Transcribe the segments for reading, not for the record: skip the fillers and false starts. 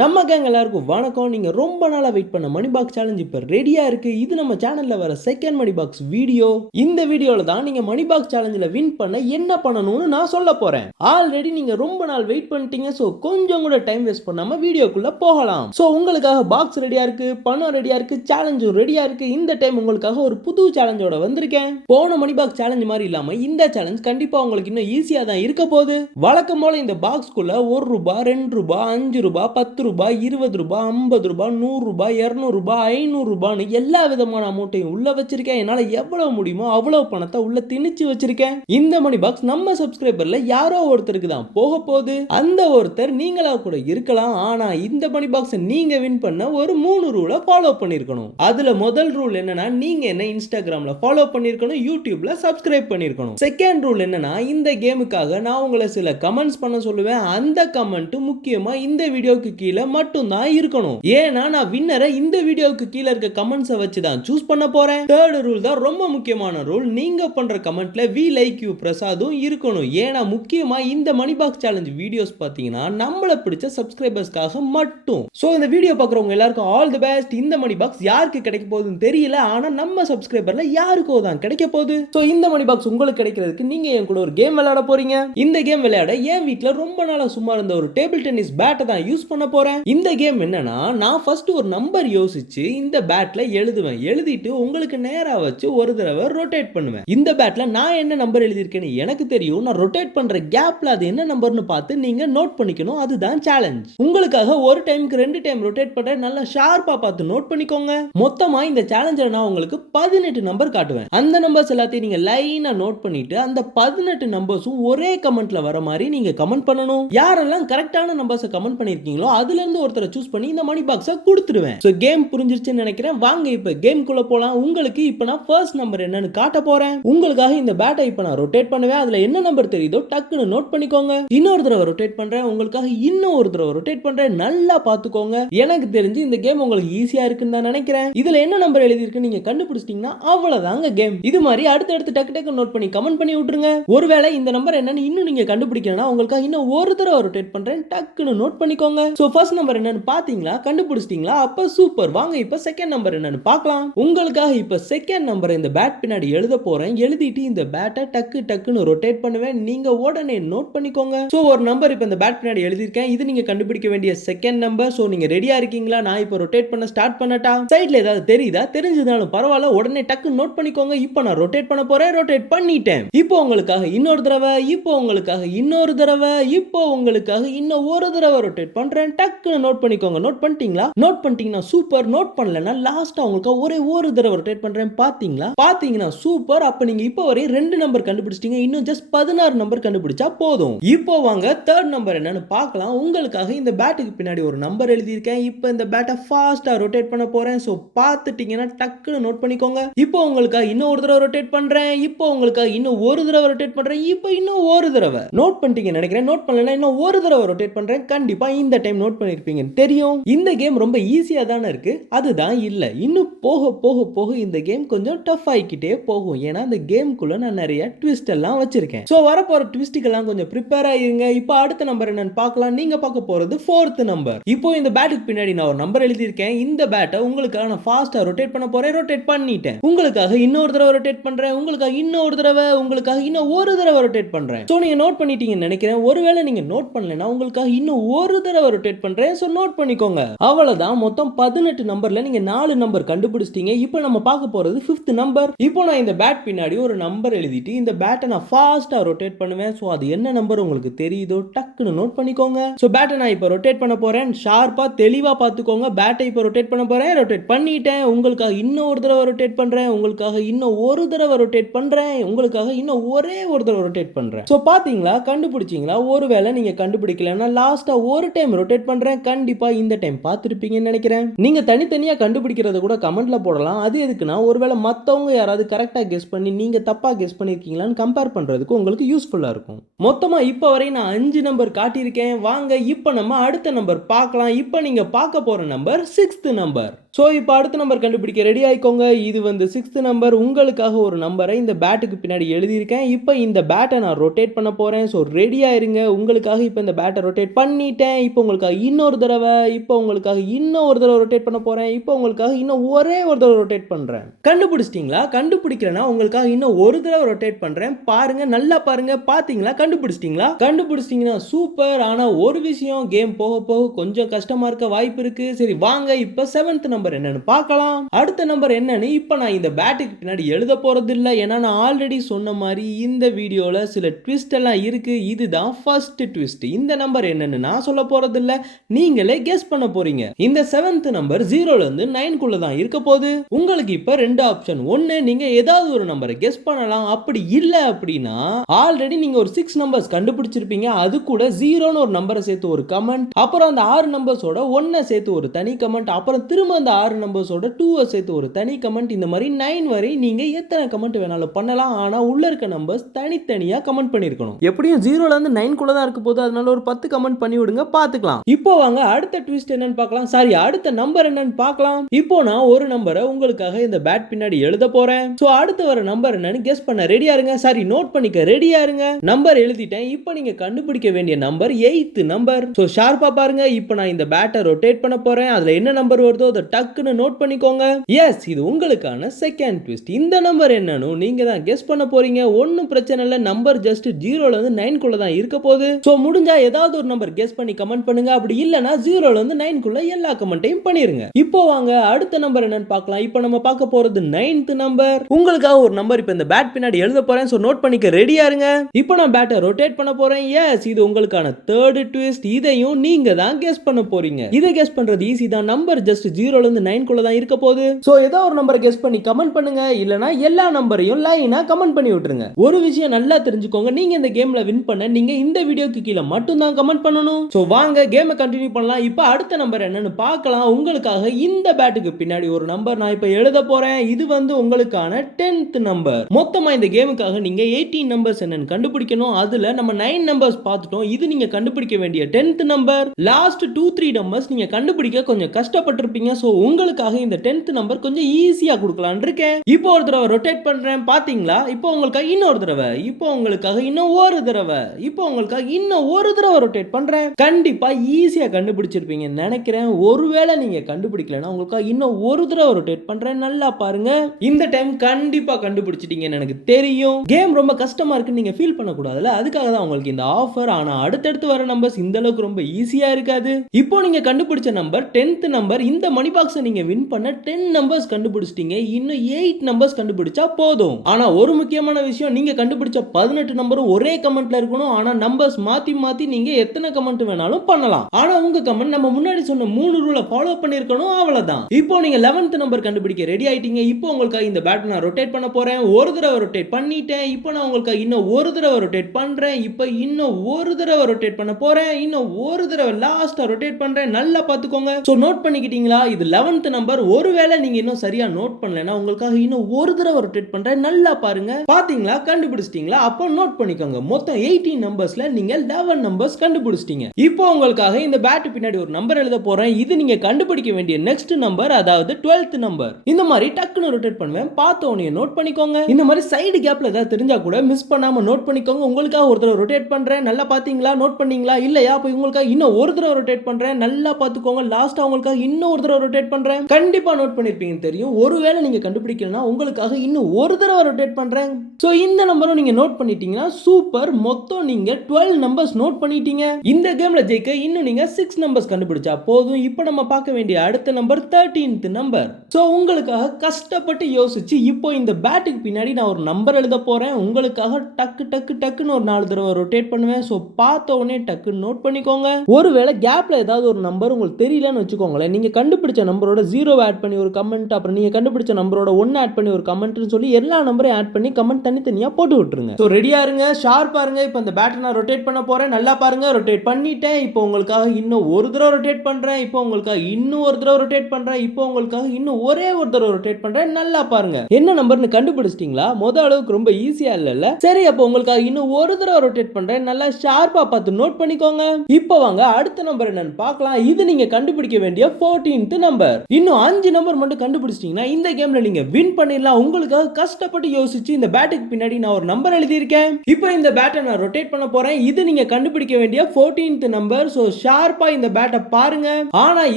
நம்ம கேங் எல்லாருக்கும் வணக்கம். நீங்க ரொம்ப நாளா வெயிட் பண்ண மணி பாக்ஸ் சேலஞ்ச் இப்ப ரெடியா இருக்கு. இது நம்ம சேனல்ல வர செகண்ட் மணி பாக்ஸ் வீடியோ. இந்த வீடியோல தான் நீங்க மணி பாக்ஸ் சேலஞ்சில் வின் பண்ண என்ன பண்ணணும்னு நான் சொல்ல போறேன். ஆல்ரெடி நீங்க ரொம்ப நாள் வெயிட் பண்ணிட்டீங்க. சோ கொஞ்சம் கூட டைம் வேஸ்ட் பண்ணாம வீடியோக்குள்ள போகலாம். சோ உங்களுக்காக பாக்ஸ் ரெடியா இருக்கு, பணம் ரெடியா இருக்கு, சேலஞ்சும் ரெடியா இருக்கு. இந்த டைம் உங்களுக்காக ஒரு புது சேலஞ்சோட வந்திருக்கேன். போன மணி பாக்ஸ் சேலஞ்ச் மாதிரி இல்லாம இந்த சேலஞ்ச் கண்டிப்பா உங்களுக்கு இன்னும் ஈஸியா தான் இருக்க போகுது. வழக்கம் போல இந்த பாக்ஸ்க்குள்ள 1 ரூபாய், 2 ரூபாய், 5 ரூபாய், 10 ரூபாய், 20 ரூபாய், 50 ரூபாய், 100 ரூபாய், 200 ரூபாய், 500 ரூபாய்னு எல்லா விதமான அமௌண்ட்டையும் உள்ள வச்சிருக்கேன். என்னால எவ்வளவு முடியுமோ அவ்வளவு பணத்தை உள்ள திணிச்சு வச்சிருக்கேன். இந்த மணி பாக்ஸ் நம்ம சப்ஸ்கிரைபர்ல யாரோ ஒருத்தருக்கு தான் போக போகுது. அந்த ஒருத்தர் நீங்களா கூட இருக்கலாம். ஆனா இந்த மணி பாக்ஸ் நீங்க வின் பண்ண ஒரு 3 ரூலை ஃபாலோ பண்ணிருக்கணும். அதுல முதல் ரூல் என்னன்னா, நீங்க என்ன இன்ஸ்டாகிராம்ல ஃபாலோ பண்ணிருக்கணும், யூடியூப்ல சப்ஸ்கிரைப் பண்ணிருக்கணும். செகண்ட் ரூல் என்னன்னா, இந்த கேமுக்காக நான் உங்களை சில கமெண்ட்ஸ் பண்ண சொல்லுவேன். அந்த கமெண்ட் முக்கியமா இந்த வீடியோக்கு கீழே மட்டும் தான் இருக்கணும். ஏன்னா நான் வின்னரை இந்த வீடியோக்கு கீழே இருக்க கமெண்ட்ஸை வச்சு தான் சூஸ் பண்ண போறேன். தேர்ட் ரூல் தான் ரொம்ப முக்கியமான ரூல். நீங்க பண்ற கமெண்ட்ல வி லைக் யூ பிரசாதும் இருக்கணும். ஏன்னா முக்கியமா இந்த மணி பாக்ஸ் சேலஞ்ச் வீடியோஸ் பாத்தீங்கன்னா நம்மள பிடிச்ச சப்ஸ்கிரைபர்ஸ்க்காக மட்டும். சோ இந்த வீடியோ பார்க்குறவங்க எல்லாருக்கும் ஆல் தி பெஸ்ட். இந்த மணி பாக்ஸ் யாருக்கு கிடைக்க போகுதுன்னு தெரியல, ஆனா நம்ம சப்ஸ்கிரைபர்ல யாருக்கோ தான் கிடைக்க போகுது. சோ இந்த மணி பாக்ஸ் உங்களுக்கு கிடைக்கிறதுக்கு நீங்க என் கூட ஒரு கேம் விளையாட போறீங்க. இந்த கேம் விளையாட என் வீட்ல ரொம்ப நாளா சும்மா இருந்த ஒரு டேபிள் டென்னிஸ் பேட்டை தான் யூஸ் பண்ண போறேன். இந்த கேம் என்னன்னா, நான் ஃபர்ஸ்ட் ஒரு நம்பர் யோசிச்சு இந்த பேட்ல எழுதுவேன். எழுதிட்டு உங்களுக்கு நேரா வச்சு ஒரு தடவை ரொட்டேட் பண்ணுவேன். இந்த பேட்ல நான் என்ன நம்பர் எழுதியிருக்கேன்னு எனக்கு தெரியும். நான் ரொட்டேட் பண்ற கேப்ல அது என்ன நம்பர்னு பார்த்து நீங்க நோட் பண்ணிக்கணும். அதுதான் சேலஞ்ச். உங்களுக்காக ஒரு டைம்க்கு 2 டைம் ரொட்டேட் பண்ற நல்லா ஷார்ப்பா பார்த்து நோட் பண்ணிக்கோங்க. மொத்தமா இந்த சேலஞ்சில நான் உங்களுக்கு 18 நம்பர் காட்டுவேன். அந்த நம்பர்ஸ் எல்லாத்தையும் நீங்க லைனா நோட் பண்ணிட்டு அந்த 18 நம்பர்ஸும் ஒரே கமெண்ட்ல வர மாதிரி நீங்க கமெண்ட் பண்ணணும். யாரெல்லாம் கரெக்டான நம்பர்ஸை கமெண்ட் பண்ணிருக்கீங்களோ அதுல இருந்து ஒருத்தரை சூஸ் பண்ணி இந்த மணி பாக்ஸை கொடுத்துடுவேன். சோ கேம் புரிஞ்சிருச்சுன்னு நினைக்கிறேன். வாங்க இப்ப கேம்குள்ள போலாம். உங்களுக்கு இப்ப நான் ஃபர்ஸ்ட் நம்பர் என்னன்னு காட்ட போறேன். உங்களுக்காக இந்த பேட்டை இப்ப நான் ரொட்டேட் பண்ணுவேன். அதுல என்ன நம்பர் தெரியுதோ டக்குன்னு நோட் பண்ணிக்கோங்க. இன்னொரு தடவை ரொட்டேட் பண்றேன். உங்களுக்காக இன்னும் ஒரு தடவை ரொட்டேட் பண்றேன். நல்லா பாத்துக்கோங்க. எனக்கு தெரிஞ்சு இந்த கேம் உங்களுக்கு ஈஸியா இருக்குன்னு தான் நினைக்கிறேன். இதுல என்ன நம்பர் எழுதி இருக்கு நீங்க கண்டுபிடிச்சிட்டீங்கன்னா அவ்வளவுதாங்க கேம். இது மாதிரி அடுத்து டக்கு டக்கு நோட் பண்ணி கமெண்ட் பண்ணி விட்டுருங்க. ஒருவேளை இந்த நம்பர் என்னன்னு இன்னும் நீங்க கண்டுபிடிக்கலனா உங்களுக்காக இன்னும் ஒரு தடவை ரொட்டேட் பண்றேன். டக்குன்னு நோட் பண்ணிக்கோங்க. சோ ஃபர்ஸ்ட் நம்பர் என்னன்னு பாத்தீங்களா, கண்டுபிடிச்சிட்டீங்களா? அப்ப சூப்பர். வாங்க இப்ப செகண்ட் நம்பர் என்னன்னு பார்க்கலாம். உங்களுக்காக இப்ப செகண்ட் நம்பர் இந்த பேட் பின்னாடி எழுத போறேன். எழுதிட்டு இந்த பேட்டை டக்குன்னு ரொட்டேட் பண்ணுவேன். நீங்க உடனே நோட் பண்ணிக்கோங்க. சோ ஒரு நம்பர் இப்ப இந்த பேட் பின்னாடி எழுதிருக்கேன். இது நீங்க கண்டுபிடிக்க வேண்டிய செகண்ட் நம்பர். சோ நீங்க ரெடியா இருக்கீங்களா? நான் இப்ப ரொட்டேட் பண்ண ஸ்டார்ட் பண்ணட்டா? சைடுல ஏதாவது தெரியுதா? தெரிஞ்சதாலும் பரவாயில்ல, உடனே டக்கு நோட் பண்ணிக்கோங்க. இப்ப நான் ரொட்டேட் பண்ண போறேன். ரொட்டேட் பண்ணிட்டேன். இப்போ உங்களுக்காக இன்னொரு தடவை, இப்போ உங்களுக்காக இன்னொரு தடவை, இப்போ உங்களுக்காக இன்னும் ஒரு தடவை ரொட்டேட் பண்றேன். டக்குன்னு நோட் பண்ணிக்கோங்க. நோட் பண்ணிட்டீங்களா? நோட் பண்ணிட்டீங்கன்னா சூப்பர். நோட் பண்ணலனா லாஸ்டா உங்களுக்கு ஒரே ஒரு தடவை ரொட்டேட் பண்றேன். பாத்தீங்கன்னா சூப்பர். அப்ப நீங்க இப்போ வரை 2 நம்பர் கண்டுபிடிச்சிட்டீங்க. இன்னும் ஜஸ்ட் 16 நம்பர் கண்டுபிடிச்சா போதும். இப்போ வாங்க தேர்ட் நம்பர் என்னன்னு பார்க்கலாம். உங்களுக்காக இந்த பேட்டுக்கு பின்னாடி ஒரு நம்பர் எழுதி இருக்கேன். இப்போ இந்த பேட்டை ஃபாஸ்டா ரொட்டேட் பண்ண போறேன். சோ பாத்துட்டீங்கன்னா டக்குன்னு நோட் பண்ணிக்கோங்க. இப்போ உங்களுக்காக இன்னும் ஒரு தடவை ரொட்டேட் பண்றேன். இப்போ உங்களுக்காக இன்னும் ஒரு தடவை ரொட்டேட் பண்றேன். இப்போ இன்னும் ஒரு தடவை நோட் பண்ணிட்டீங்க நினைக்கிறேன். நோட் பண்ணலனா இன்னும் ஒரு தடவை ரொட்டேட் பண்றேன். கண்டிப்பா இந்த டைம் நோட் பண்ணிருப்பீங்க தெரியும். இந்த கேம் ரொம்ப ஈஸியா தானே இருக்கு. அதுதான் இல்ல, இன்னும் போக போக போக இந்த கேம் கொஞ்சம் டஃப் ஆகிக்கிட்டே போகும். ஏன்னா இந்த கேம்குள்ள நான் நிறைய ட்விஸ்ட் எல்லாம் வச்சிருக்கேன். சோ வரப்போற ட்விஸ்டுக்கெல்லாம் கொஞ்சம் ப்ரிப்பேர் ஆயிருங்க. இப்போ அடுத்த நம்பர் என்னன்னு பார்க்கலாம். நீங்க பார்க்க போறது ஃபோர்த் நம்பர். இப்போ இந்த பேட்டுக்கு பின்னாடி நான் ஒரு நம்பர் எழுதியிருக்கேன். இந்த பேட்டை உங்களுக்காக நான் ஃபாஸ்டா ரொட்டேட் பண்ண போறேன். ரொட்டேட் பண்ணிட்டேன். உங்களுக்காக இன்னொரு தடவை ரொட்டேட் பண்றேன். உங்களுக்காக இன்னொரு தடவை, உங்களுக்காக இன்னும் ஒரு தடவை ரொட்டேட் பண்றேன். சோ நீங்க நோட் பண்ணிட்டீங்கன்னு நினைக்கிறேன். ஒருவேளை நீங்க நோட் பண்ணலனா உங்களுக்காக இன்னும் ஒரு தடவை ரொட்டேட் பண்றேன். சோ நோட் பண்ணிக்கோங்க. அவ்வளவுதான். மொத்தம் 18 நம்பர்ல நீங்க 4 நம்பர் கண்டுபிடிச்சிட்டீங்க. இப்போ நம்ம பார்க்க போறது 5th நம்பர். இப்போ நான் இந்த பேட் பின்னாடி ஒரு நம்பர் எழுதிட்டு இந்த பேட்டை நான் ஃபாஸ்டா ரொட்டேட் பண்ணுவேன். சோ அது என்ன நம்பர் உங்களுக்கு தெரியுதோ டக்குன்னு நோட் பண்ணிக்கோங்க. சோ பேட்டை நான் இப்போ ரொட்டேட் பண்ண போறேன். ஷார்ப்பா தெளிவா பார்த்துக்கோங்க. பேட்டை இப்போ ரொட்டேட் பண்ண போறேன். ரொட்டேட் பண்ணிட்டேன். உங்களுக்காக இன்னும் ஒரு தடவை ரொட்டேட் பண்றேன். உங்களுக்காக இன்னும் ஒரு தடவை ரொட்டேட் பண்றேன். உங்களுக்காக இன்னும் ஒரே ஒரு தடவை ரொட்டேட் பண்றேன். சோ பாத்தீங்களா, கண்டுபிடிச்சீங்களா? ஒருவேளை நீங்க கண்டுபிடிக்கலன்னா லாஸ்டா ஒரு டைம் ரொட்டேட் பண்றேன். கண்டிப்பா இந்த டைம் பார்த்திருப்பீங்கன்னு நினைக்கிறேன். நீங்க தனித்தனியா கண்டுபிடிக்கிறத கூட கமெண்ட்ல போடலாம். அது எதுக்குன்னா, ஒருவேளை மத்தவங்க யாராவது கரெக்டா கெஸ் பண்ணி நீங்க தப்பா கெஸ் பண்ணிருக்கீங்களான்னு கம்பேர் பண்றதுக்கு உங்களுக்கு யூஸ்ஃபுல்லா இருக்கும். மொத்தமா இப்ப வரை நான் 5 நம்பர் காட்டியிருக்கேன். வாங்க இப்ப நம்ம அடுத்த நம்பர் பார்க்கலாம். இப்ப நீங்க பார்க்க போற நம்பர் 6th நம்பர். ஸோ இப்போ அடுத்த நம்பர் கண்டுபிடிக்க ரெடி ஆயிக்கோங்க. இது வந்து 6th நம்பர். உங்களுக்காக ஒரு நம்பரை இந்த பேட்டுக்கு பின்னாடி எழுதியிருக்கேன். இப்போ இந்த பேட்டை நான் ரொட்டேட் பண்ண போறேன். ஸோ ரெடியா இருங்க. உங்களுக்காக இப்போ இந்த பேட்டை ரொட்டேட் பண்ணிட்டேன். இப்போ உங்களுக்காக இன்னொரு தடவை, இப்போ உங்களுக்காக இன்னும் ஒரு தடவை ரொட்டேட் பண்ண போறேன். இப்போ உங்களுக்காக இன்னும் ஒரே ஒரு தடவை ரொட்டேட் பண்றேன். கண்டுபிடிச்சிட்டீங்களா? கண்டுபிடிக்கிறேன்னா உங்களுக்காக இன்னும் ஒரு தடவை ரொட்டேட் பண்றேன். பாருங்க, நல்லா பாருங்க. பாத்தீங்களா? கண்டுபிடிச்சிட்டீங்களா? கண்டுபிடிச்சிட்டீங்கன்னா சூப்பர். ஆனா ஒரு விஷயம், கேம் போக போக கொஞ்சம் கஷ்டமா இருக்க வாய்ப்பு இருக்கு. சரி வாங்க இப்போ 7th நம்பர் என்னன்னு பார்க்கலாம். அடுத்த நம்பர் என்னன்னு இப்போ நான் இந்த பேட்டுக்கு பின்னாடி எழுத போறது இல்ல. ஏன்னா நான் ஆல்ரெடி சொன்ன மாதிரி இந்த வீடியோல சில ட்விஸ்ட் எல்லாம் இருக்கு. இதுதான் ஃபர்ஸ்ட் ட்விஸ்ட். இந்த நம்பர் என்னன்னு நான் சொல்ல போறது இல்ல, நீங்களே கெஸ் பண்ண போறீங்க. இந்த 7th நம்பர் 0ல இருந்து 9 குள்ள தான் இருக்க போகுது. உங்களுக்கு இப்ப ரெண்டு ஆப்ஷன். ஒன்னு, நீங்க ஏதாவது ஒரு நம்பரை கெஸ் பண்ணலாம். அப்படி இல்ல அப்படின்னா ஆல்ரெடி நீங்க ஒரு 6 நம்பர்ஸ் கண்டுபிடிச்சிருப்பீங்க. அது கூட 0ன்னு ஒரு நம்பரை சேர்த்து ஒரு கமெண்ட், அப்புறம் அந்த 6 நம்பர்ஸோட 1 சேர்த்து ஒரு தனி கமெண்ட், அப்புறம் திரும்ப அந்த 6 நம்பர்ஸோட 2 சேர்த்து ஒரு தனி கமெண்ட். இந்த மாதிரி 9 வரை நீங்க எத்தனை கமெண்ட் வேணாலும் பண்ணலாம். ஆனா உள்ள இருக்க நம்பர்ஸ் தனித்தனியா கமெண்ட் பண்ணிருக்கணும். எப்படியும் 0ல இருந்து 9 குள்ள தான் இருக்க போகுது. அதனால ஒரு 10 கமெண்ட் பண்ணி விடுங்க, பாத்துக்கலாம். இப்போ வாங்க அடுத்த ட்விஸ்ட் என்னன்னு பார்க்கலாம். சாரி, அடுத்த நம்பர் என்னன்னு பார்க்கலாம். இப்போ நான் ஒரு நம்பரை உங்களுக்காக இந்த பேட் பின்னாடி எழுத போறேன். சோ அடுத்து வர நம்பர் என்னன்னு கெஸ் பண்ண ரெடியா இருங்க. சாரி, நோட் பண்ணிக்க ரெடியா இருங்க. நம்பர் எழுதிட்டேன். இப்போ நீங்க கண்டுபிடிக்க வேண்டிய நம்பர் 8th நம்பர். சோ ஷார்ப்பா பாருங்க. இப்போ நான் இந்த பேட்டை ரொட்டேட் பண்ண போறேன். அதுல என்ன நம்பர் வருதோ அதை டக்குன்னு நோட் பண்ணிக்கோங்க. எஸ், இது உங்களுக்கான செகண்ட் ட்விஸ்ட். இந்த நம்பர் என்னன்னு நீங்க தான் கெஸ் பண்ண போறீங்க. ஒன்னும் பிரச்சனை இல்ல. நம்பர் ஜஸ்ட் 0ல இருந்து 9 குள்ள தான் இருக்க போகுது. சோ முடிஞ்சா ஏதாவது ஒரு நம்பர் கெஸ் பண்ணி கமெண்ட் பண்ணுங்க. அப்படி இல்லனா 0ல இருந்து 9 குள்ள எல்லா கமெண்ட்டையும் பண்ணிருங்க. இப்போ வாங்க அடுத்த நம்பர் என்னன்னு பார்க்கலாம். இப்போ நம்ம பார்க்க போறது 9th நம்பர். உங்களுக்காக ஒரு நம்பர் இப்போ இந்த பேட் பின்னாடி எழுத போறேன். சோ நோட் பண்ணிக்க ரெடியா இருங்க. இப்போ நான் பேட்டை ரொட்டேட் பண்ண போறேன். எஸ், இது உங்களுக்கான தேர்ட் ட்விஸ்ட். இதையும் நீங்க தான் கெஸ் பண்ண போறீங்க. இதை கெஸ் பண்றது ஈஸி தான். நம்பர் ஜஸ்ட் 0ல இருந்து 9 குள்ள தான் இருக்க போகுது. சோ ஏதோ ஒரு நம்பரை கெஸ் பண்ணி கமெண்ட் பண்ணுங்க. இல்லனா எல்லா நம்பரையும் லைனா கமெண்ட் பண்ணி விட்டுருங்க. ஒரு விஷயம் நல்லா தெரிஞ்சுக்கோங்க, நீங்க இந்த கேம்ல வின் பண்ண நீங்க இந்த வீடியோக்கு கீழே மட்டும் தான் கமெண்ட் பண்ணணும். சோ வாங்க கேமை கண்டினியூ பண்ணலாம். இப்போ அடுத்த நம்பர் என்னன்னு பார்க்கலாம். உங்களுக்காக இந்த பேட்டுக்கு பின்னாடி ஒரு நம்பர் நான் இப்போ எழுத போறேன். இது வந்து உங்களுக்கான 10th நம்பர். மொத்தமா இந்த கேமுக்காக நீங்க 18 நம்பர்ஸ் என்னன்னு கண்டுபிடிக்கணும். அதுல நம்ம 9 நம்பர்ஸ் பார்த்துட்டோம். இது நீங்க கண்டுபிடிக்க வேண்டிய 10th நம்பர். லாஸ்ட் 2-3 நம்பர்ஸ் நீங்க கண்டுபிடிக்க கொஞ்சம் கஷ்டப்பட்டிருப்பீங்க. சோ உங்களுக்காக இந்த 10th நம்பர் கொஞ்சம் ஈஸியா கொடுக்கலாம்னு இருக்கேன். இப்போ ஒரு தடவை ரொட்டேட் பண்றேன். பாத்தீங்களா? இப்போ உங்களுக்காக இன்னொரு தடவை, இப்போ உங்களுக்காக இன்னும் ஒரு தடவை, இப்போ உங்களுக்காக இன்னும் ஒரு தடவை ரொட்டேட் பண்றேன். கண்டிப்பா ஈஸியா கண்டுபிடிச்சிருப்பீங்க நினைக்கிறேன். ஒருவேளை நீங்க கண்டுபிடிக்கலனா உங்களுக்காக இன்னும் ஒரு தடவை ரொட்டேட் பண்றேன். நல்லா பாருங்க. இந்த டைம் கண்டிப்பா கண்டுபிடிச்சிட்டீங்கன்னு எனக்கு தெரியும். கேம் ரொம்ப கஷ்டமா இருக்குன்னு நீங்க ஃபீல் பண்ண கூடாதுல, அதுக்காக தான் உங்களுக்கு இந்த ஆஃபர். ஆனா அடுத்தடுத்து வர நம்பர்ஸ் இந்த அளவுக்கு ரொம்ப ஈஸியா இருக்காது. இப்போ நீங்க கண்டுபிடிச்ச நம்பர் 10th நம்பர். இந்த மணி பாக்ஸை நீங்க வின் பண்ண 10 நம்பர்ஸ் கண்டுபிடிச்சிட்டீங்க. இன்னும் 8 நம்பர்ஸ் கண்டுபிடிச்சா போதும். ஆனா ஒரு முக்கியமான விஷயம், நீங்க கண்டுபிடிச்ச 18 நம்பரும் ஒரே கமெண்ட்ல இருக்கணும். ஆனா நம்பர்ஸ் மாத்தி மாத்தி நீங்க எத்தனை கமெண்ட் வேணாலும் பண்ணலாம். ஆனா உங்க கமெண்ட் நம்ம முன்னாடி சொன்ன 3 ரூலை ஃபாலோ பண்ணிருக்கணும். அவ்வளவுதான். இப்போ நீங்க 11th நம்பர் கண்டுபிடிக்க ரெடி ஆயிட்டீங்க. இப்போ உங்களுக்காக இந்த பேட் நான் ரொட்டேட் பண்ண போறேன். ஒரு தடவை ரொட்டேட் பண்ணிட்டேன். இப்போ நான் உங்களுக்காக இன்னும் ஒரு தடவை ரொட்டேட் பண்றேன். இப்போ இன்னும் ஒரு தடவை ரொட்டேட் பண்ண போறேன். இன்னும் ஒரு தடவை லாஸ்டா ரொட்டேட் பண்றேன். நல்லா பாத்துக்கோங்க. சோ நோட் பண்ணிக்கிட்டீங்களா? இது 11th நம்பர். ஒருவேளை நீங்க இன்னும் சரியா நோட் பண்ணலனா உங்களுக்காக இன்னும் ஒரு தடவை ரொட்டேட் பண்றேன். நல்லா பாருங்க. பாத்தீங்களா? கண்டுபிடிச்சிட்டீங்களா? அப்போ நோட் பண்ணிக்கோங்க. மொத்தம் 18 நம்பர்ஸ்ல நீங்க 11 நம்பர்ஸ் கண்டுபிடிச்சிட்டீங்க. இப்போ உங்களுக்காக இந்த பேட் பின்னாடி ஒரு நம்பர் எழுத போறேன். இது நீங்க கண்டுபிடிக்க வேண்டிய நெக்ஸ்ட் நம்பர், அதாவது 12th நம்பர். இந்த மாதிரி டக்குன்னு ரொட்டேட் பண்ணுவேன். பார்த்த உடனே நோட் பண்ணிக்கோங்க. இந்த மாதிரி சைடு கேப்ல ஏதாவது தெரிஞ்சா கூட மிஸ் பண்ணாம நோட் பண்ணிக்கோங்க. உங்களுக்காக ஒரு தடவை ரொட்டேட் பண்றேன். நல்லா பாத்தீங்களா? நோட் பண்ணீங்களா? இல்லையா? அப்ப உங்களுக்காக இன்னும் ஒரு தடவை ரொட்டேட் பண்றேன். நல்லா பாத்துக்கோங்க. லாஸ்டா உங்களுக்காக இன்னும் ஒரு தடவை ரொட்டேட் பண்றேன். கண்டிப்பா நோட் பண்ணிருப்பீங்கன்னு தெரியும். ஒருவேளை நீங்க கண்டுபிடிக்கலனா உங்களுக்காக இன்னும் ஒரு தடவை ரொட்டேட் பண்றேன். சோ இந்த நம்பரும் நீங்க நோட் பண்ணிட்டீங்கன்னா சூப்பர். மொத்தம் நீங்க 12 நம்பர்ஸ் நோட் பண்ணிட்டீங்க. இந்த கேம்ல ஜெயிக்க இன்னும் நீங்க 6 நம்பர்ஸ் கண்டுபிடிச்சா போதும். இப்போ நம்ம பார்க்க வேண்டிய அடுத்த நம்பர் 13th நம்பர். சோ உங்களுக்காக கஷ்டப்பட்டு யோசிச்சு இப்போ இந்த பேட்டுக்கு பின்னாடி நான் ஒரு நம்பர் எழுத போறேன். உங்களுக்காக டக்கு டக்கு டக்குன்னு ஒரு 4 தடவை ரொட்டேட் பண்ணுவேன். சோ பார்த்த உடனே டக்கு நோட் பண்ணிக்கோங்க. ஒருவேளை கேப்ல ஏதாவது ஒரு நம்பர் உங்களுக்கு தெரியலன்னு வச்சுக்கோங்களேன். நீங்க கண்டுபிடிச்ச நம்பரோட 0 ஆட் பண்ணி ஒரு கமெண்ட், அப்புறம் நீங்க கண்டுபிடிச்ச நம்பரோட 1 ஆட் பண்ணி ஒரு கமெண்ட்னு சொல்லி எல்லா நம்பரையும் ஆட் பண்ணி கமெண்ட் தனித்தனியா போட்டு விட்டுருங்க. சோ ரெடியா இருங்க, ஷார்ப்பா இருங்க. இப்போ இந்த பேட்டை நான் ரொட்டேட் பண்ண போறேன். நல்லா பாருங்க. ரொட்டேட் பண்ணிட்டேன். இப்போ உங்களுக்காக இன்னும் ஒரு தடவை ரொட்டேட் பண்றேன். இப்போ உங்களுக்காக இன்னும் ஒரு தடவை ரொட்டேட் பண்றேன். இப்போ உங்களுக்காக இன்னும் ஒரே ஒரு தடவை ரொட்டேட் பண்றேன். நல்லா பாருங்க. என்ன நம்பர்னு கண்டுபிடிச்சிட்டீங்களா? முதல் அளவுக்கு ரொம்ப ஈஸியா இல்லல்ல? சரி, அப்போ உங்களுக்காக இன்னும் ஒரு தடவை ரொட்டேட் பண்றேன். நல்லா ஷார்ப்பா பார்த்து நோட் பண்ணிக்கோங்க. இப்போ வாங்க அடுத்த நம்பர் என்னன்னு பார்க்கலாம். இது நீங்க கண்டுபிடிக்க வேண்டிய 14th நம்பர். நம்பர். இன்னும் 5 நம்பர் மட்டும் கண்டுபிடிச்சிட்டீங்கன்னா இந்த கேம்ல நீங்க வின் பண்ணிடலாம். உங்களுக்காக கஷ்டப்பட்டு யோசிச்சு இந்த பேட்டுக்கு பின்னாடி நான் ஒரு நம்பர் எழுதியிருக்கேன். இப்போ இந்த பேட்டை நான் ரொட்டேட் பண்ண போறேன். இது நீங்க கண்டுபிடிக்க வேண்டிய 14th நம்பர். சோ ஷார்ப்பா இந்த பேட்டை பாருங்க. ஆனா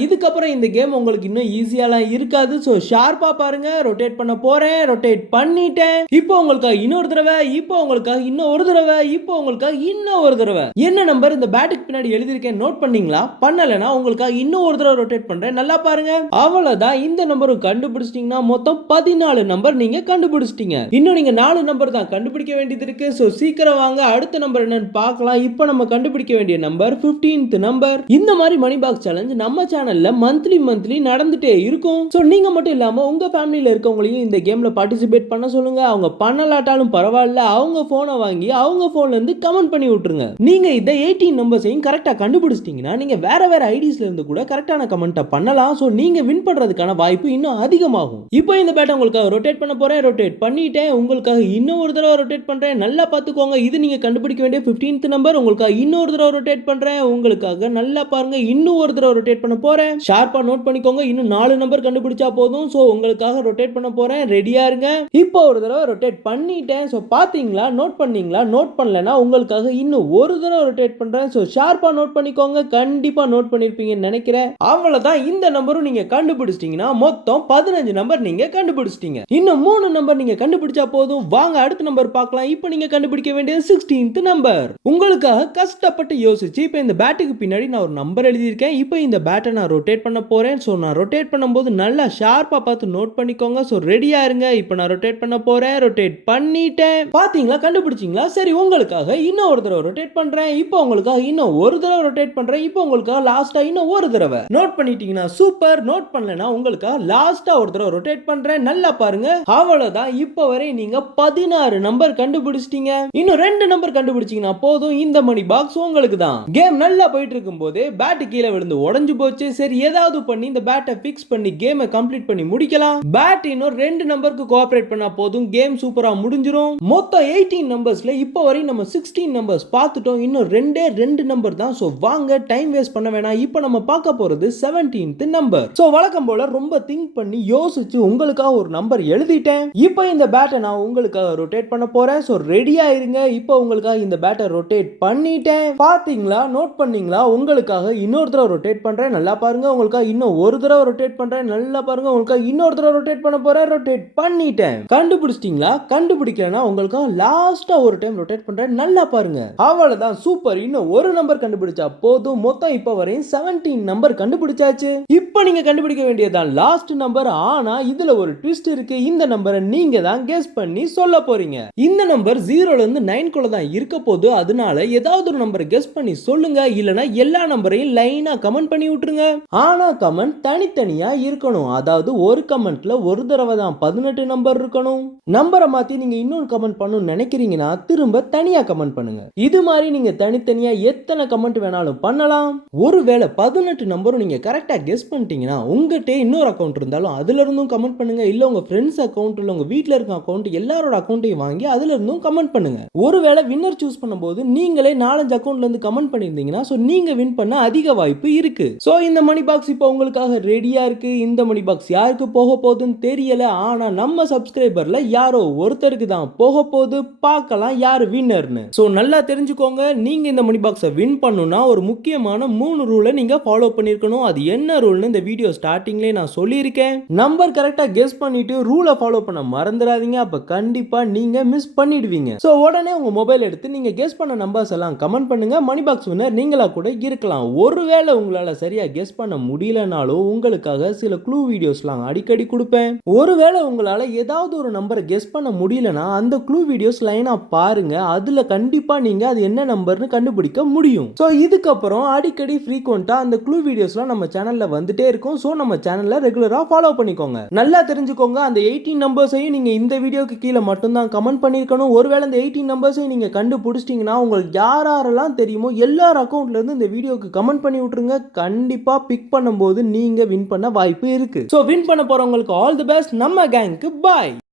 இதுக்கப்புறம் இந்த கேம் உங்களுக்கு இன்னும் ஈஸியாலாம் இருக்காது. சோ ஷார்ப்பா பாருங்க. ரொட்டேட் பண்ண போறேன். ரொட்டேட் பண்ணிட்டேன். இப்போ உங்களுக்காக இன்னொரு தடவை, இப்போ உங்களுக்காக இன்னும் ஒரு தடவை, இப்போ உங்களுக்காக இன்னும் ஒரு தடவை. என்ன நம்பர் இந்த பேட்டுக்கு பின்னாடி எழுதியிருக்கேன் நோட் பண்ணீங்களா? பண்ணலனா உங்களுக்காக இன்னும் ஒரு தடவை ரொட்டேட் பண்றேன். நல்லா பாருங்க. அவ்வளவுதான். இந்த நம்பரும் கண்டுபிடிச்சிட்டீங்கன்னா மொத்தம் 14 நம்பர் நீங்க கண்டுபிடிச்சிட்டீங்க. இன்னும் நீங்க 4 நம்பர் தான் கண்டுபிடிக்க வேண்டியது இருக்கு. சோ சீக்கிரம் வாங்க, அடுத்த நம்பர் என்னன்னு பார்க்கலாம். இப்போ நம்ம கண்டுபிடிக்க வேண்டிய நம்பர் 15th நம்பர். இந்த மாதிரி மணி பாக்ஸ் சேலஞ்ச் நம்ம சேனல்ல மந்த்லி நடந்துட்டே இருக்கும். சோ நீங்க மட்டும் இல்லாம உங்க ஃபேமிலில இருக்கவங்களையும் இந்த கேம்ல பார்ட்டிசிபேட் பண்ண சொல்லுங்க. அவங்க பண்ணலாட்டாலும் பரவாயில்ல, அவங்க போனை வாங்கி அவங்க போன்ல இருந்து கமெண்ட் பண்ணி விட்டுருங்க. நீங்க இந்த 18 நம்பர்ஸையும் கரெக்டா கண்டுபிடிச்சிட்டீங்கன்னா நீங்க வேற ஐடிஸ்ல இருந்து கூட கரெக்டான கமெண்ட்டை பண்ணலாம். சோ நீங்க வின் பண்றதுக்கான வாய்ப்பு இன்னும் அதிகமாகும். இப்போ இந்த பேட்டை உங்களுக்காக ரொட்டேட் பண்ண போறேன். ரொட்டேட் பண்ணிட்டேன். உங்களுக்காக இன்னும் ஒரு தடவை ரொட்டேட் பண்றேன். நல்லா பாத்துக்கோங்க. இது நீங்க கண்டுபிடிக்க வேண்டிய 15th நம்பர். உங்களுக்காக இன்னொரு தடவை ரொட்டேட் பண்றேன். உங்களுக்காக நல்லா பாருங்க. இன்னும் ஒரு தடவை ரொட்டேட் பண்ண போறேன். ஷார்ப்பா நோட் பண்ணிக்கோங்க. இன்னும் 4 நம்பர் கண்டுபிடிச்சா போதும். சோ உங்களுக்காக ரொட்டேட் பண்ண போறேன். ரெடியா இருங்க. இப்போ ஒரு தடவை ரொட்டேட் பண்ணிட்டேன். சோ பாத்தீங்களா? நோட் பண்ணீங்களா? நோட் பண்ணலனா உங்களுக்காக இன்னும் ஒரு தடவை ரொட்டேட் பண்றேன். சோ ஷார்ப்பா நோட் பண்ணிக்கோங்க. கண்டிப்பா நோட் பண்ணிருப்பீங்கன்னு நினைக்கிறேன். அவ்வளவுதான். இந்த நம்பரும் நீங்க கண்டுபிடிச்சிட்டீங்கன்னா மொத்தம் 15 நம்பர் நீங்க கண்டுபிடிச்சிட்டீங்க. இன்னும் 3 நம்பர் நீங்க கண்டுபிடிச்சா போதும். வாங்க அடுத்த நம்பர் பார்க்கலாம். இப்போ நீங்க கண்டுபிடிக்க வேண்டிய 16th நம்பர். உங்களுக்காக கஷ்டப்பட்டு யோசிச்சு இப்போ இந்த பேட்டுக்கு பின்னாடி நான் ஒரு நம்பர் எழுதியிருக்கேன். இப்போ இந்த பேட்டை நான் ரொட்டேட் பண்ண போறேன். சோ நான் ரொட்டேட் பண்ணும்போது நல்லா ஷார்ப்பா பார்த்து நோட் பண்ணிக்கோங்க. சோ ரெடியா இருங்க. இப்போ நான் ரொட்டேட் பண்ண போறேன். ரொட்டேட் பண்ணிட்டேன். பாத்தீங்களா? கண்டுபிடிச்சீங்களா? சரி, உங்களுக்காக இன்னும் ஒரு தடவை ரொட்டேட் பண்றேன். இப்போ உங்களுக்காக இன்னும் ஒரு தடவை ரொட்டேட் பண்றேன். இப்போ உங்களுக்காக லாஸ்டா இன்னும் ஒரு தடவை. நோட் பண்ணிட்டீங்கன்னா சூப்பர். நோட் பண்ணலனா உங்களுக்காக லாஸ்டா ஒரு தடவை ரொட்டேட் பண்றேன். நல்லா பாருங்க. அவ்வளவுதான். இப்போ வரை நீங்க 16 நம்பர் கண்டுபிடிச்சிட்டீங்க. இன்னும் 2 நம்பர் கண்டுபிடிச்சீங்கன்னா போதும். இந்த மணி பாக்ஸ் உங்களுக்கு தான். கேம் நல்லா போயிட்டு இருக்கும்போது பேட் கீழே விழுந்து உடைஞ்சு போச்சு. சரி, ஏதாவது பண்ணி இந்த பேட்டை ஃபிக்ஸ் பண்ணி கேமை கம்ப்ளீட் பண்ணி முடிக்கலாம். பேட் இன்னும் 2 நம்பருக்கு கோஆபரேட் பண்ணா போதும். கேம் சூப்பரா முடிஞ்சிரும். மொத்தம் 18 நம்பர்ஸ்ல இப்போ வரை நம்ம 16 நம்பர்ஸ் பார்த்துட்டோம். இன்னும் 2 நம்பர் தான். சோ வாங்க, டைம் வேஸ்ட் பண்ண வேணாம். இப்போ நம்ம பார்க்க போறது 17th நம்பர். சோ வழக்கம் போல ரொம்ப திங்க் பண்ணி யோசிச்சு உங்களுக்காக ஒரு நம்பர் எழுதிட்டேன். இப்போ இந்த பேட்டை நான் உங்களுக்காக ரொட்டேட் பண்ண போறேன். சோ ரெடியா இருங்க. இப்போ உங்களுக்காக இந்த பேட்டை ரொட்டேட் பண்ணிட்டேன். பாத்தீங்களா? நோட் பண்ணீங்களா? உங்களுக்காக இன்னொரு தடவை ரொட்டேட் பண்றேன். நல்லா பாருங்க. உங்களுக்காக இன்னும் ஒரு தடவை ரொட்டேட் பண்றேன். நல்லா பாருங்க. உங்களுக்காக இன்னொரு தடவை ரொட்டேட் பண்ண போறேன். ரொட்டேட் பண்ணிட்டேன். கண்டுபிடிச்சிட்டீங்களா? கண்டுபிடிக்கலனா உங்களுக்காக லாஸ்டா ஒரு டைம் ரொட்டேட் பண்றேன். நல்லா பாருங்க. அவ்வளவுதான். சூப்பர். இன்னும் ஒரு நம்பர் கண்டுபிடிச்சா போதும். மொத்தம் இப்போ வரையும் 17 நம்பர் கண்டுபிடிச்சாச்சு. இப்போ நீங்க கண்டுபிடிக்க வேண்டியதான் லாஸ்ட் நம்பர். ஆனா இதுல ஒரு ட்விஸ்ட் இருக்கு. இந்த நம்பரை நீங்க தான் கெஸ் பண்ணி சொல்ல போறீங்க. இந்த நம்பர் 0ல இருந்து 9 குள்ள தான் இருக்க போது. அதனால ஏதாவது ஒரு நம்பரை கெஸ் பண்ணி சொல்லுங்க. இல்லனா எல்லா நம்பரையும் லைனா கமெண்ட் பண்ணி விட்டுருங்க. ஆனா கமெண்ட் தனித்தனியா இருக்கணும். அதாவது ஒரு கமெண்ட்ல ஒரு தடவை தான் 18 நம்பர் இருக்கணும். நம்பரை மாத்தி நீங்க இன்னொரு கமெண்ட் பண்ணணும்னு நினைக்கிறீங்கன்னா திரும்ப தனியா கமெண்ட் பண்ணுங்க. இது மாதிரி நீங்க தனித்தனியா எத்தனை கமெண்ட் வேணாலும் பண்ணலாம். ஒருவேளை 18 நம்பரும் நீங்க கரெக்டா கெஸ் பண்ணிட்டீங்கன்னா உங்ககிட்ட இன்னொரு அக்கௌண்ட் இருந்தாலும் அதுல இருந்தும் கமெண்ட் பண்ணுங்க. இல்ல உங்க ஃப்ரெண்ட்ஸ் அக்கௌண்ட், இல்ல உங்க வீட்ல இருக்க அக்கௌண்ட், எல்லாரோட அக்கௌண்ட்டையும் வாங்கி அதுல இருந்தும் கமெண்ட் பண்ணுங்க. ஒருவேளை வின்னர் சூஸ் பண்ணும்போது நீங்களே 4-5 அக்கௌண்ட்ல இருந்து கமெண்ட் பண்ணிருந்தீங்கன்னா சோ நீங்க வின் பண்ண அதிக வாய்ப்பு இருக்கு. சோ இந்த மணி பாக்ஸ் இப்போ உங்களுக்காக ரெடியா இருக்கு. இந்த மணி பாக்ஸ் யாருக்கு போக போகுதுன்னு தெரியல. ஆனா நம்ம சப்ஸ்கிரைபர்ல யாரோ ஒருத்தருக்கு தான் போக போகுது. பார்க்கலாம் யார் வின்னர்னு. சோ நல்லா தெரிஞ்சுக்கோங்க. நீங்க இந்த மணி பாக்ஸை வின் பண்ணனும்னா ஒரு முக்கியமான 3 ரூலை நீங்க ஃபாலோ பண்ணிருக்கணும். அது என்ன ரூல்னு இந்த வீடியோ ஸ்டார்டிங்லயே நான் சொல்லியிருக்கேன். நம்பர் கரெக்டா கெஸ் பண்ணிட்டு ரூலை ஃபாலோ பண்ண மறந்துடாதீங்க. அப்ப கண்டிப்பா நீங்க மிஸ் பண்ணிடுவீங்க. சோ உடனே உங்க மொபைல் எடுத்து நீங்க கெஸ் பண்ண நம்பர்ஸ் எல்லாம் கமெண்ட் பண்ணுங்க. மணி பாக்ஸ் வின்னர் நீங்களா கூட இருக்கலாம். ஒருவேளை உங்களால சரியா கெஸ் பண்ண முடியலனாலும் உங்களுக்காக சில க்ளூ வீடியோஸ்லாம் அடிக்கடி கொடுப்பேன். ஒருவேளை உங்களால ஏதாவது ஒரு நம்பரை கெஸ் பண்ண முடியலனா அந்த க்ளூ வீடியோஸ் லைனா பாருங்க. அதுல கண்டிப்பா நீங்க அது என்ன நம்பர்னு கண்டுபிடிக்க முடியும். சோ இதுக்கப்புறம் அடிக்கடி ஃப்ரீக்வெண்டா அந்த க்ளூ வீடியோஸ்லாம் நம்ம சேனல்ல வந்துட்டே இருக்கும். சோ நம்ம சேனல்ல ரெகுலரா ஃபாலோ பண்ணிக்கோங்க. நல்லா தெரிஞ்சுக்கோங்க. அந்த 18 நம்பர்ஸையும் நீங்க இந்த வீடியோக்கு கீழே மட்டும் தான் கமெண்ட் பண்ணிருக்கணும். ஒருவேளை அந்த 18 நம்பர்ஸையும் நீங்க கண்டுபிடிச்சிட்டீங்கன்னா உங்களுக்கு யாரெல்லாம் தெரியுமோ எல்லார் அக்கௌண்ட்ல இருந்து இந்த வீடியோக்கு கமெண்ட் பண்ணி விட்டுருங்க. கண்டிப்பா பிக் பண்ணும்போது நீங்க வின் பண்ண வாய்ப்பு இருக்கு. சோ வின் பண்ண போறவங்களுக்கு ஆல் தி பெஸ்ட். நம்ம கேங்க்கு பாய்.